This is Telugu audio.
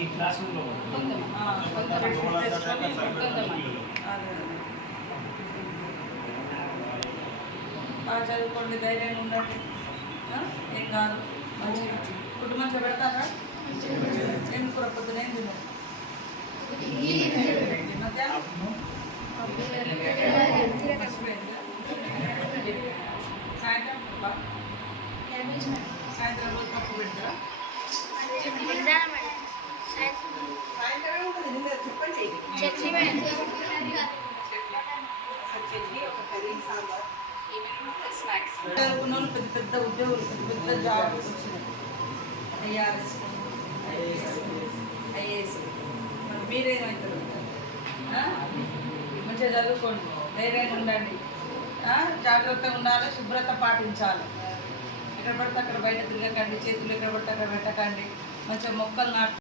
ఈ క్లాస్ రూమ్లో చదువుకోండి, ధైర్యంగా ఉండండి. ఏం కాదు, మంచిగా ఫుడ్ మంచిగా పెడతారా? ఏం కూర పొద్దున ఏం తిన్నాం? మధ్యాహ్నం సాయంత్రం సాయంత్రం రోజు పప్పు పెడతారా? సాయంత్రమే ఉంటుంది. నిన్న చెప్పండి, చట్నీ, ఒక కర్రీ, సాంబార్. చదువుకున్న వాళ్ళు పెద్ద పెద్ద ఉద్యోగులు, పెద్ద పెద్ద జాబ్ వచ్చినాయి. ఐఏఎస్. మరి మీరేమవుతారు? మంచిగా చదువుకోండి, ధైర్యంగా ఉండండి, జాగ్రత్తగా ఉండాలి, శుభ్రత పాటించాలి. ఎక్కడ పడితే అక్కడ బయట తిరగకండి, చేతులు ఎక్కడ పడితే అక్కడ పెట్టకండి, మంచిగా మొక్కలు నాటు